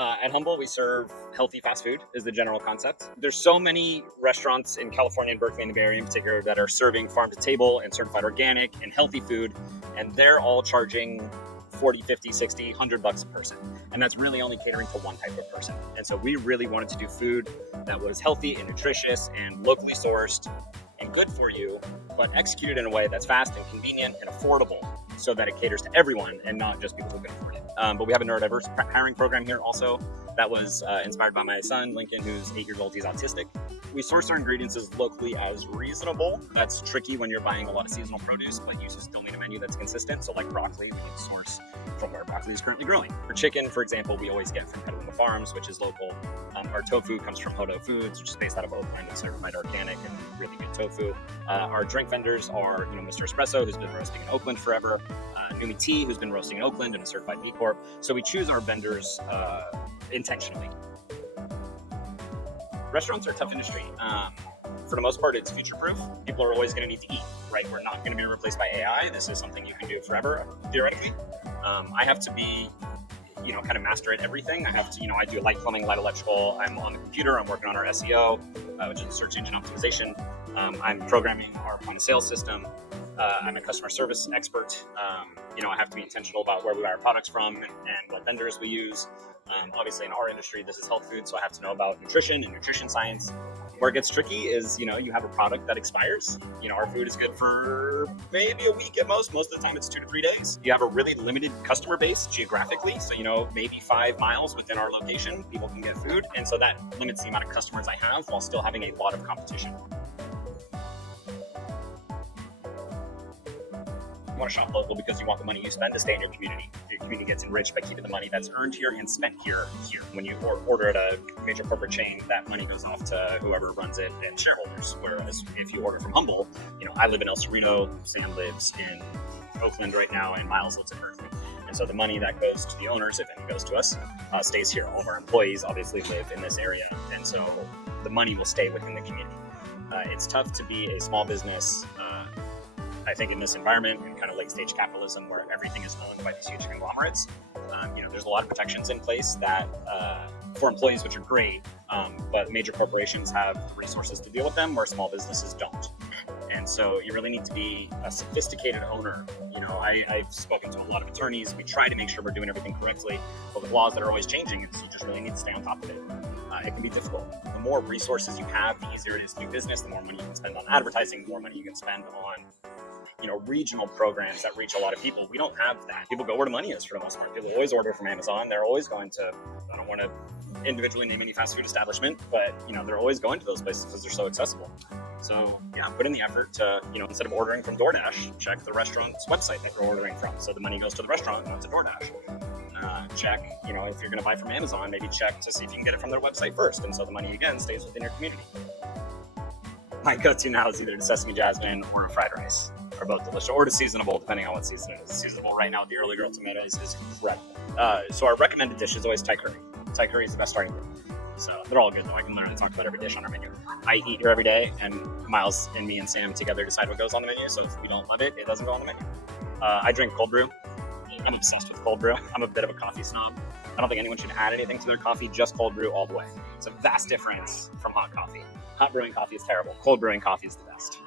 At Humbowl, we serve healthy fast food is the general concept. There's so many restaurants in California and Berkeley and the Bay Area in particular that are serving farm to table and certified organic and healthy food, and they're all charging 40, 50, 60, $100 a person. And that's really only catering to one type of person. And so we really wanted to do food that was healthy and nutritious and locally sourced and good for you, but executed in a way that's fast and convenient and affordable so that it caters to everyone and not just people who can afford it. But we have a neurodiverse hiring program here also that was inspired by my son, Lincoln, who's 8 years old. He's autistic. We source our ingredients as locally as reasonable. That's tricky when you're buying a lot of seasonal produce, but you still need a menu that's consistent. So like broccoli, we need to source from where broccoli is currently growing. For chicken, for example, we always get from Petaluma Farms, which is local. Our tofu comes from Hodo Foods, which is based out of Oakland and certified organic and really good tofu. Our drink vendors are, Mr. Espresso, who's been roasting in Oakland forever, Numi Tea, who's been roasting in Oakland and a certified B Corp. So we choose our vendors intentionally. Restaurants are a tough industry. For the most part, it's future-proof. People are always going to need to eat, right? We're not going to be replaced by AI. This is something you can do forever, theoretically. I have to be, kind of master at everything. I have to, I do light plumbing, light electrical. I'm on the computer. I'm working on our SEO, which is search engine optimization. I'm programming our point of sale system. I'm a customer service expert. I have to be intentional about where we buy our products from and what vendors we use. Obviously, in our industry, this is health food, so I have to know about nutrition and nutrition science. Where it gets tricky is, you have a product that expires. Our food is good for maybe a week at most. Most of the time, it's 2 to 3 days. You have a really limited customer base geographically. So, maybe 5 miles within our location, people can get food. And so that limits the amount of customers I have while still having a lot of competition. You want to shop local because you want the money you spend to stay in your community. Your community gets enriched by keeping the money that's earned here and spent here. When you order at a major corporate chain, that money goes off to whoever runs it and shareholders. Whereas if you order from Humbowl, I live in El Cerrito, Sam lives in Oakland right now, and Miles lives in Berkeley. And so the money that goes to the owners, if any goes to us, stays here. All of our employees obviously live in this area, and so the money will stay within the community. It's tough to be a small business, I think, in this environment and kind of late stage capitalism where everything is owned by these huge conglomerates. There's a lot of protections in place that for employees, which are great, but major corporations have the resources to deal with them where small businesses don't. And so you really need to be a sophisticated owner. I've spoken to a lot of attorneys. We try to make sure we're doing everything correctly, but with laws that are always changing, you just really need to stay on top of it. It can be difficult. The more resources you have, the easier it is to do business, the more money you can spend on advertising, the more money you can spend on regional programs that reach a lot of people. We don't have that. People go where the money is for the most part. People always order from Amazon. They're always going to, I don't want to individually name any fast food establishment, but they're always going to those places because they're so accessible. So put in the effort to, instead of ordering from DoorDash, check the restaurant's website that you're ordering from. So the money goes to the restaurant, not to DoorDash. Check, if you're going to buy from Amazon, maybe check to see if you can get it from their website first. And so the money, again, stays within your community. My go-to now is either the sesame jasmine or a fried rice. Are both delicious, or the seasonable, depending on what season it is. The seasonable right now, the early girl tomatoes is incredible. So our recommended dish is always Thai curry. Thai curry is the best starting food. So they're all good though. I can literally talk about every dish on our menu. I eat here every day, and Miles and me and Sam together decide what goes on the menu. So if we don't love it, it doesn't go on the menu. I drink cold brew. I'm obsessed with cold brew. I'm a bit of a coffee snob. I don't think anyone should add anything to their coffee, just cold brew all the way. It's a vast difference from hot coffee. Hot brewing coffee is terrible. Cold brewing coffee is the best.